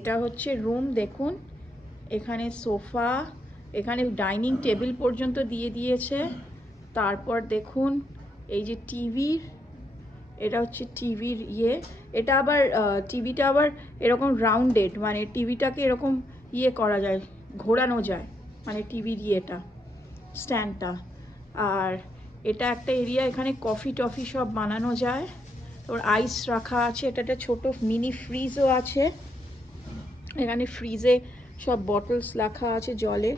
এটা হচ্ছে রুম, দেখুন এখানে সোফা, এখানে ডাইনিং টেবিল পর্যন্ত দিয়ে দিয়েছে। তারপর দেখুন এই যে টিভির, এটা হচ্ছে টিভির ইয়ে, এটা আবার টিভিটা আবার এরকম রাউন্ডেড, মানে টিভিটাকে এরকম ইয়ে করা যায়, ঘোরানো যায়, মানে টিভির ইয়েটা, স্ট্যান্ডটা। আর এটা একটা এরিয়া, এখানে কফি টফি সব বানানো যায়। ওর আইস রাখা আছে, এটা একটা ছোটো মিনি ফ্রিজও আছে, এখানে ফ্রিজে সব বটলস রাখা আছে জলের।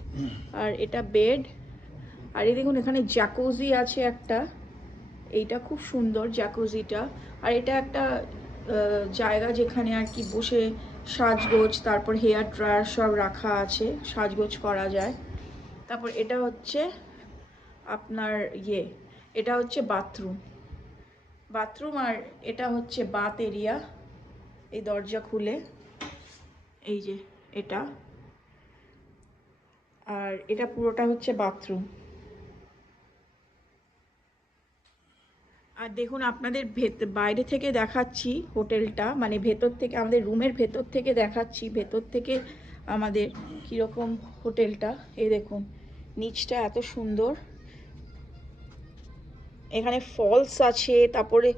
আর এটা বেড। আর এই দেখুন এখানে জ্যাকুজি আছে একটা, এইটা খুব সুন্দর জ্যাকুজিটা। আর এটা একটা জায়গা যেখানে আর কি বসে সাজগোজ, তারপর হেয়ার ড্রায়ার সব রাখা আছে, সাজগোজ করা যায়। তারপর এটা হচ্ছে আপনার ইয়ে, এটা হচ্ছে বাথরুম। আর এটা হচ্ছে বাথ এরিয়া, এই দরজা খুলে এই যে এটা, আর এটা পুরোটা হচ্ছে বাথরুম। আর দেখুন আপনাদের বাইরে থেকে দেখাচ্ছি হোটেলটা, মানে ভেতর থেকে, আমাদের রুমের ভেতর থেকে দেখাচ্ছি, ভেতর থেকে আমাদের কীরকম হোটেলটা। এই দেখুন নিচটা এত সুন্দর, এখানে ফলস আছে, তারপরে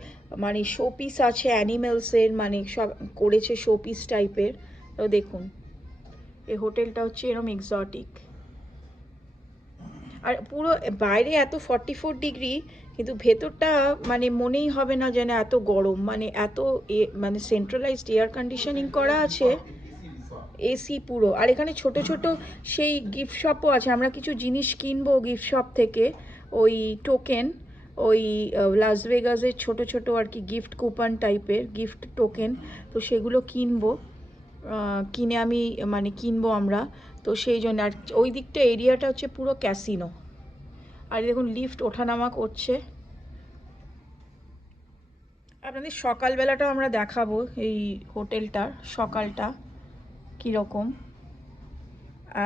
মানে শোপিস আছে অ্যানিমেলসের, মানে সব করেছে শোপিস টাইপের। তো দেখুন এই হোটেলটা হচ্ছে এরকম এক্সোটিক। আর পুরো বাইরে এত 44 ডিগ্রি, কিন্তু ভেতরটা মানে মনেই হবে না যেন এত গরম, মানে এত মানে সেন্ট্রালাইজড এয়ার কন্ডিশনিং করা আছে, এসি পুরো। আর এখানে ছোট ছোট সেই গিফট শপও আছে, আমরা কিছু জিনিস কিনবো গিফট শপ থেকে, ওই টোকেন, ওই লাস ভেগাসের ছোট ছোট আর কি গিফট কুপন টাইপের গিফট টোকেন, তো সেগুলো কিনবো, কিনে আমি মানে কিনবো আমরা। তো সেই জন্য, আর ওই দিকটা এরিয়াটা হচ্ছে পুরো ক্যাসিনো। আর দেখুন লিফট ওঠানামা করছে। আপনাদের সকালবেলাটাও আমরা দেখাবো এই হোটেলটার সকালটা কীরকম,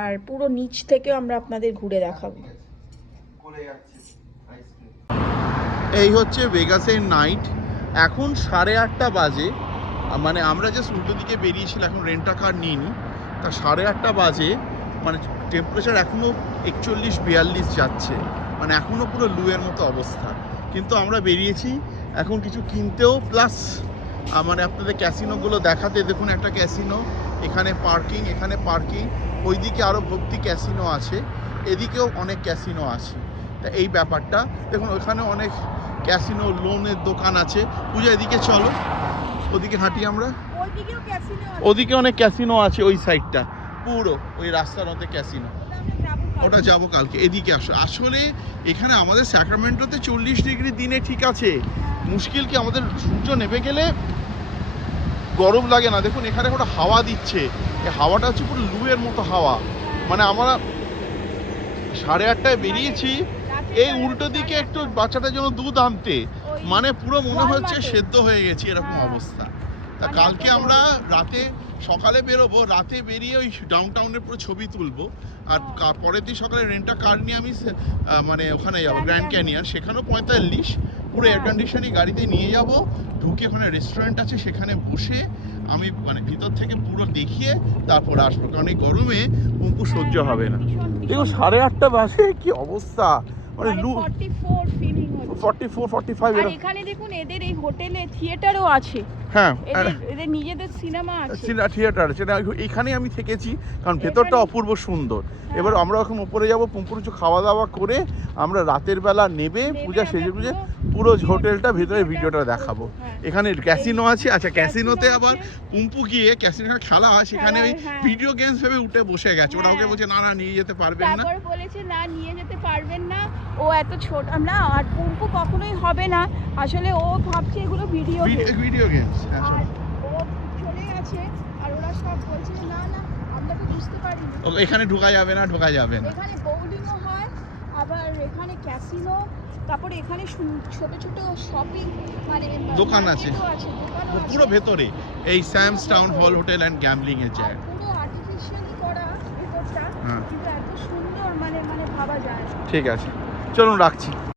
আর পুরো নিচ থেকেও আমরা আপনাদের ঘুরে দেখাবো। এই হচ্ছে ভেগাসের নাইট। এখন 8:30 বাজে, মানে আমরা জাস্ট উল্টো দিকে বেরিয়েছিলাম, এখন রেন্টা কার নিইনি, তা 8:30 বাজে। মানে টেম্পারেচার এখনও 41-42 যাচ্ছে, মানে এখনও পুরো লুয়ের মতো অবস্থা। কিন্তু আমরা বেরিয়েছি এখন কিছু কিনতেও, প্লাস মানে আপনাদের ক্যাসিনোগুলো দেখাতে। দেখুন একটা ক্যাসিনো, এখানে পার্কিং, ওইদিকে আরও ভর্তি ক্যাসিনো আছে, এদিকেও অনেক ক্যাসিনো আছে। তা এই ব্যাপারটা দেখুন, ওখানে অনেক ক্যাসিনো, লোনের দোকান আছে। পূজা এদিকে চলো, ওদিকে হাঁটি আমরা, ওদিকে অনেক ক্যাসিনো আছে, ওই সাইডটা পুরো ওই রাস্তার মধ্যে ক্যাসিনো, ওটা যাবো কালকে। এদিকে আসলে এখানে আমাদের স্যাক্রামেন্টোতে 40 ডিগ্রি দিনে ঠিক আছে, মুশকিল কি আমাদের সূর্য নেমে গেলে গরম লাগে না। দেখুন এখানে একটা হাওয়া দিচ্ছে, এই হাওয়াটা হচ্ছে পুরো লুয়ের মতো হাওয়া। মানে আমরা 8:30 বেরিয়েছি, এই উল্টো দিকে একটু বাচ্চাটার জন্য দুধ আনতে, মানে পুরো মনে হচ্ছে সেদ্ধ হয়ে গেছি এরকম অবস্থা। তা কালকে আমরা সকালে বেরোবো, রাতে বেরিয়ে ওই ডাউন টাউনের পুরো ছবি তুলবো। আর পরের দিন সকালে রেন্টটা কার নিয়ে আমি মানে ওখানে যাবো গ্র্যান্ড ক্যানিয়ন, সেখানেও 45, পুরো এয়ার কন্ডিশনিং গাড়িতে নিয়ে যাব, ঢুকে ওখানে রেস্টুরেন্ট আছে সেখানে বসে আমি মানে ভিতর থেকে পুরো দেখিয়ে তারপর আসবো, কারণ এই গরমে পুম্পু সহ্য হবে না। দেখো 8:30 বাজে, কি অবস্থা, মানে 44-45। আর এখানে দেখুন এদের এই হোটেলে থিয়েটারও আছে। হ্যাঁ, এদের নিজেদের সিনেমা আছে, থিয়েটার আছে। এখানে আমি থেকেছি, কারণ ভেতরটা অপূর্ব সুন্দর। এবার আমরা এখন উপরে যাবো, পুম্পুর কিছু খাওয়া দাওয়া করে আমরা রাতের বেলা নেবে পূজা সেজে পুজে পুরো হোটেলটা ভেতরে ভিডিওটা দেখাবো। এখানে ক্যাসিনো আছে, আচ্ছা ক্যাসিনোতে আবার পুম্পু গিয়ে ক্যাসিনো খেলা হয়, সেখানে ওই ভিডিও গেমস ভেবে উঠে বসে গেছে। ওরা ওকে বলছে না নিয়ে যেতে পারবেন না, তারপর বলেছে না নিয়ে যেতে পারবেন না, ও এত ছোট না। আর পুম্পু কখনোই হবে না, আসলে ও ভাবছে এগুলো ভিডিও গেমস। আর ও চলে গেছে, আর ওরা সব বলছে না আমরা তো বুঝতে পারিনি, এখানে ঢোকা যাবে না। এখানে বোলিংও হয়, আবার এখানে ক্যাসিনো, তারপরে এখানে ছোট ছোট শপিং মানে দোকান আছে পুরো ভেতরে, এই Sam's town hall hotel and gambling এর জায়গা, পুরো আর্টিফিশিয়ালি করা ভেতরটা, কিন্তু এত সুন্দর মানে ভাবা যায়। ঠিক আছে চলুন রাখছি।